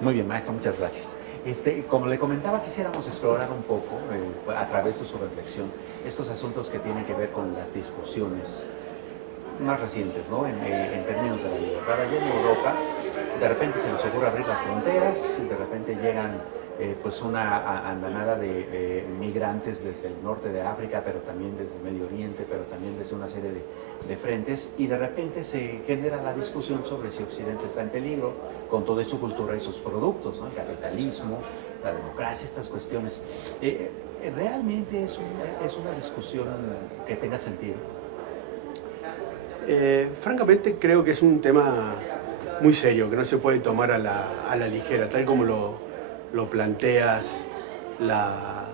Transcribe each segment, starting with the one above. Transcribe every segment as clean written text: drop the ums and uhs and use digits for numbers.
Muy bien, maestro, muchas gracias. Como le comentaba, quisiéramos explorar un poco, a través de su reflexión, estos asuntos que tienen que ver con las discusiones más recientes, ¿no? En términos de la libertad. Allá en Europa, de repente se les ocurre abrir las fronteras y de repente llegan pues una andanada de migrantes desde el norte de África, pero también desde el Medio Oriente, pero también desde una serie de frentes, y de repente se genera la discusión sobre si Occidente está en peligro con toda su cultura y sus productos, ¿no? El capitalismo, la democracia, estas cuestiones. ¿Realmente es una discusión que tenga sentido? Francamente creo que es un tema muy serio, que no se puede tomar a la ligera, tal como lo planteas, la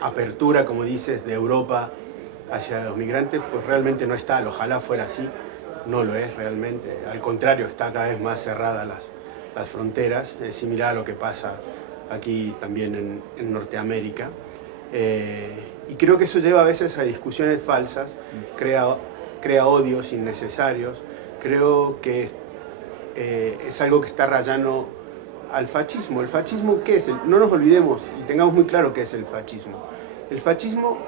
apertura, como dices, de Europa hacia los migrantes, pues realmente no está, ojalá fuera así, no lo es realmente, al contrario, está cada vez más cerradas las fronteras, es similar a lo que pasa aquí también en Norteamérica. Y creo que eso lleva a veces a discusiones falsas, crea odios innecesarios. Creo que es algo que está rayando al fascismo. ¿El fascismo qué es? No nos olvidemos y tengamos muy claro qué es el fascismo. El fascismo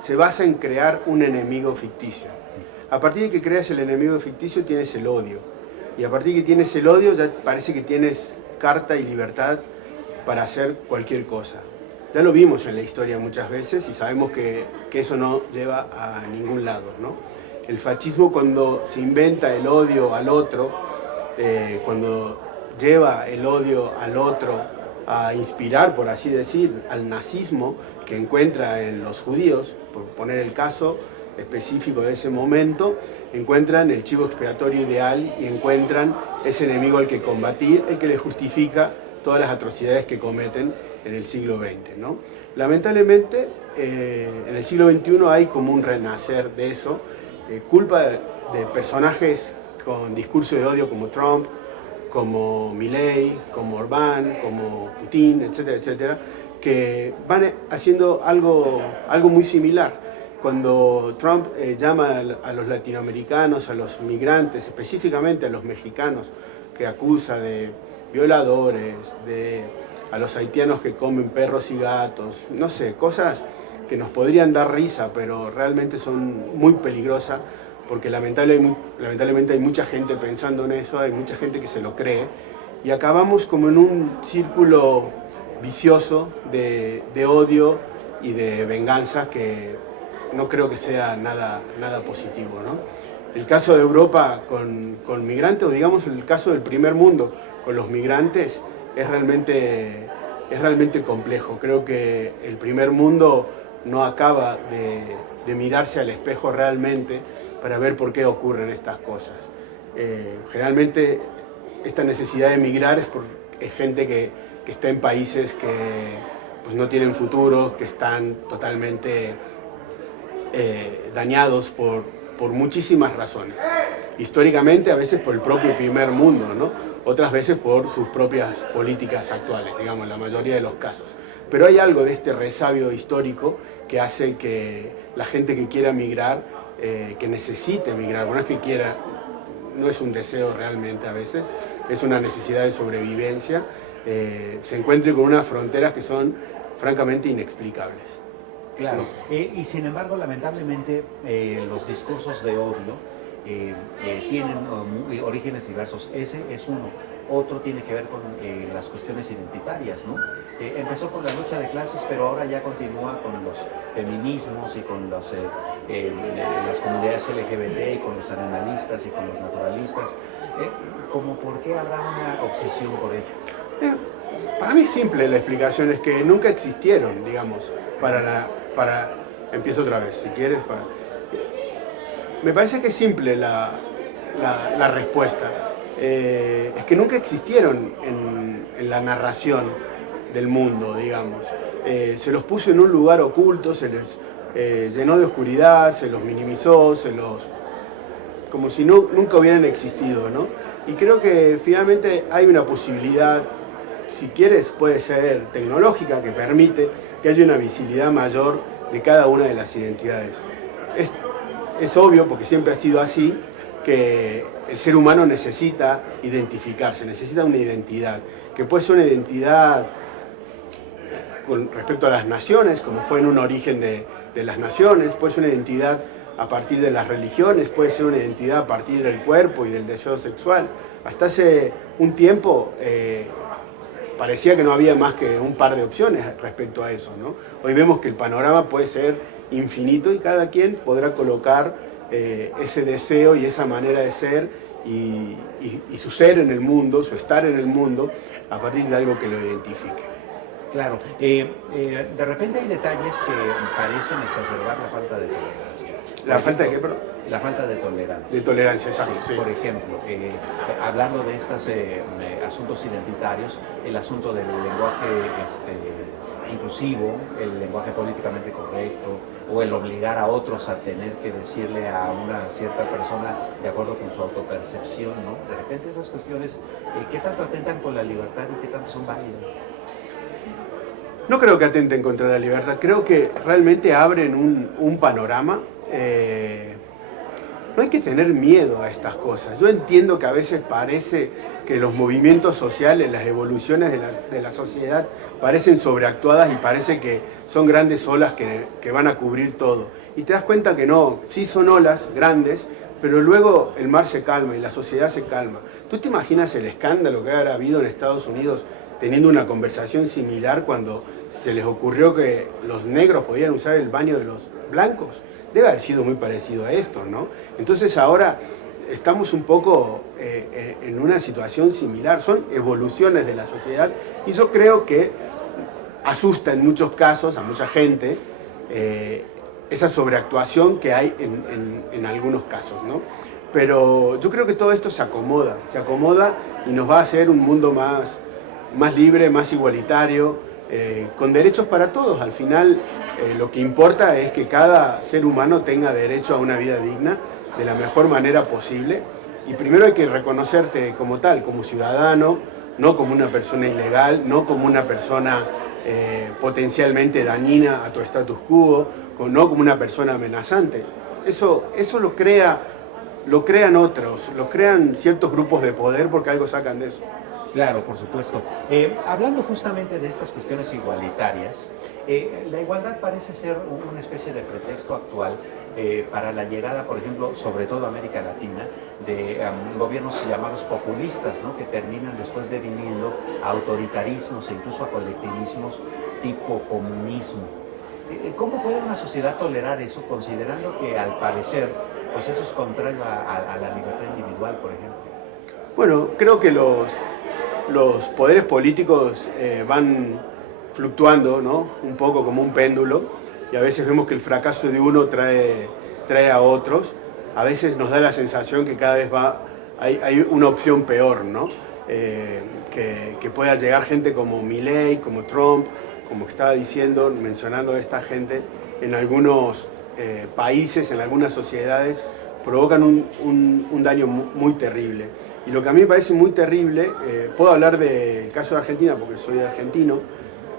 se basa en crear un enemigo ficticio. A partir de que creas el enemigo ficticio tienes el odio. Y a partir de que tienes el odio ya parece que tienes carta y libertad para hacer cualquier cosa. Ya lo vimos en la historia muchas veces y sabemos que eso no lleva a ningún lado, ¿no? El fascismo, cuando se inventa el odio al otro, cuando lleva el odio al otro a inspirar, por así decir, al nazismo que encuentra en los judíos, por poner el caso específico de ese momento, encuentran el chivo expiatorio ideal y encuentran ese enemigo al que combatir, el que le justifica todas las atrocidades que cometen en el siglo XX, ¿no? Lamentablemente, en el siglo XXI hay como un renacer de eso, culpa de personajes con discurso de odio como Trump, como Milei, como Orbán, como Putin, etcétera, etcétera, que van haciendo algo muy similar. Cuando Trump llama a los latinoamericanos, a los migrantes, específicamente a los mexicanos, que acusa de violadores, a los haitianos que comen perros y gatos, no sé, cosas que nos podrían dar risa, pero realmente son muy peligrosas, porque lamentablemente hay mucha gente pensando en eso, hay mucha gente que se lo cree, y acabamos como en un círculo vicioso de odio y de venganza que no creo que sea nada positivo, ¿no? El caso de Europa con migrantes, o digamos el caso del primer mundo con los migrantes, es realmente complejo. Creo que el primer mundo no acaba de mirarse al espejo realmente para ver por qué ocurren estas cosas. Generalmente esta necesidad de emigrar es gente que está en países que pues, no tienen futuro, que están totalmente dañados por muchísimas razones. Históricamente, a veces por el propio primer mundo, ¿no? Otras veces por sus propias políticas actuales, digamos, la mayoría de los casos. Pero hay algo de este resabio histórico que hace que la gente que quiera migrar, que necesite migrar, bueno, es que quiera, no es un deseo realmente a veces, es una necesidad de sobrevivencia, se encuentre con unas fronteras que son francamente inexplicables. Claro, y sin embargo, lamentablemente, los discursos de odio tienen orígenes diversos. Ese es uno. Otro tiene que ver con las cuestiones identitarias, ¿no? Empezó con la lucha de clases, pero ahora ya continúa con los feminismos y con las comunidades LGBT, y con los animalistas y con los naturalistas. ¿Cómo por qué habrá una obsesión por ello? Para mí es simple la explicación, es que nunca existieron, digamos, empiezo otra vez, si quieres, me parece que es simple la respuesta. Es que nunca existieron en la narración del mundo, digamos. Se los puso en un lugar oculto, se les llenó de oscuridad, se los minimizó, como si nunca hubieran existido, ¿no? Y creo que finalmente hay una posibilidad, si quieres puede ser tecnológica, que permite que haya una visibilidad mayor de cada una de las identidades. Es obvio, porque siempre ha sido así, que el ser humano necesita identificarse, necesita una identidad, que puede ser una identidad con respecto a las naciones, como fue en un origen de las naciones, puede ser una identidad a partir de las religiones, puede ser una identidad a partir del cuerpo y del deseo sexual. Hasta hace un tiempo parecía que no había más que un par de opciones respecto a eso, ¿no? Hoy vemos que el panorama puede ser infinito y cada quien podrá colocar ese deseo y esa manera de ser y su ser en el mundo, su estar en el mundo, a partir de algo que lo identifique. Claro, de repente hay detalles que parecen exacerbar la falta de tolerancia. ¿La falta de qué, perdón? La falta de tolerancia. De tolerancia, exacto. Sí, Sí. Por ejemplo, hablando de estos asuntos identitarios, el asunto del lenguaje inclusivo, el lenguaje políticamente correcto, o el obligar a otros a tener que decirle a una cierta persona de acuerdo con su autopercepción, ¿no? De repente esas cuestiones, ¿qué tanto atentan con la libertad y qué tanto son válidas? No creo que atenten contra la libertad, creo que realmente abren un panorama. No hay que tener miedo a estas cosas. Yo entiendo que a veces parece que los movimientos sociales, las evoluciones de la sociedad parecen sobreactuadas y parece que son grandes olas que van a cubrir todo. Y te das cuenta que no, sí son olas grandes, pero luego el mar se calma y la sociedad se calma. ¿Tú te imaginas el escándalo que habrá habido en Estados Unidos teniendo una conversación similar cuando se les ocurrió que los negros podían usar el baño de los blancos? Debe haber sido muy parecido a esto, ¿no? Entonces ahora estamos un poco en una situación similar, son evoluciones de la sociedad y yo creo que asusta en muchos casos a mucha gente esa sobreactuación que hay en algunos casos, ¿no? Pero yo creo que todo esto se acomoda y nos va a hacer un mundo más libre, más igualitario, con derechos para todos. Al final lo que importa es que cada ser humano tenga derecho a una vida digna de la mejor manera posible y primero hay que reconocerte como tal, como ciudadano, no como una persona ilegal, no como una persona potencialmente dañina a tu status quo, no como una persona amenazante. Eso lo crean otros, lo crean ciertos grupos de poder porque algo sacan de eso. Claro, por supuesto. Hablando justamente de estas cuestiones igualitarias, la igualdad parece ser una especie de pretexto actual para la llegada, por ejemplo, sobre todo a América Latina, de gobiernos llamados populistas, ¿no? Que terminan después deviniendo a autoritarismos e incluso a colectivismos tipo comunismo. ¿Cómo puede una sociedad tolerar eso, considerando que al parecer, pues eso es contrario a la libertad individual, por ejemplo? Bueno, creo que los poderes políticos van fluctuando, ¿no? Un poco como un péndulo, y a veces vemos que el fracaso de uno trae a otros. A veces nos da la sensación que cada vez hay una opción peor, ¿no? Que pueda llegar gente como Milei, como Trump, como estaba diciendo, mencionando a esta gente, en algunos países, en algunas sociedades, provocan un daño muy terrible. Y lo que a mí me parece muy terrible, puedo hablar del caso de Argentina porque soy argentino,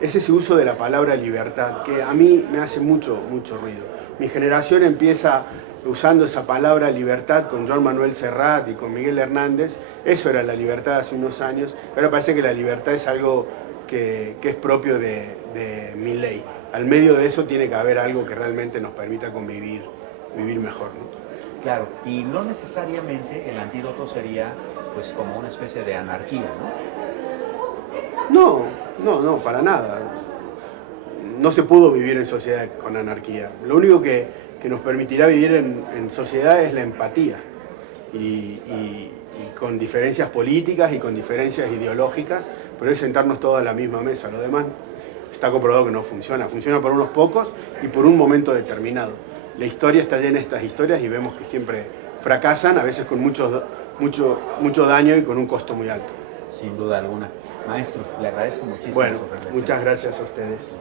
es ese uso de la palabra libertad, que a mí me hace mucho ruido. Mi generación empieza usando esa palabra libertad con Joan Manuel Serrat y con Miguel Hernández. Eso era la libertad hace unos años. Ahora parece que la libertad es algo que es propio de Milei. Al medio de eso tiene que haber algo que realmente nos permita vivir mejor, ¿no? Claro, y no necesariamente el antídoto sería pues como una especie de anarquía, ¿no? No, para nada. No se pudo vivir en sociedad con anarquía. Lo único que nos permitirá vivir en sociedad es la empatía y con diferencias políticas y con diferencias ideológicas, pero es sentarnos todos a la misma mesa. Lo demás está comprobado que no funciona. Funciona por unos pocos y por un momento determinado. La historia está llena de estas historias y vemos que siempre fracasan, a veces con mucho daño y con un costo muy alto. Sin duda alguna. Maestro, le agradezco muchísimo Bueno, su reflexión. muchas gracias a ustedes.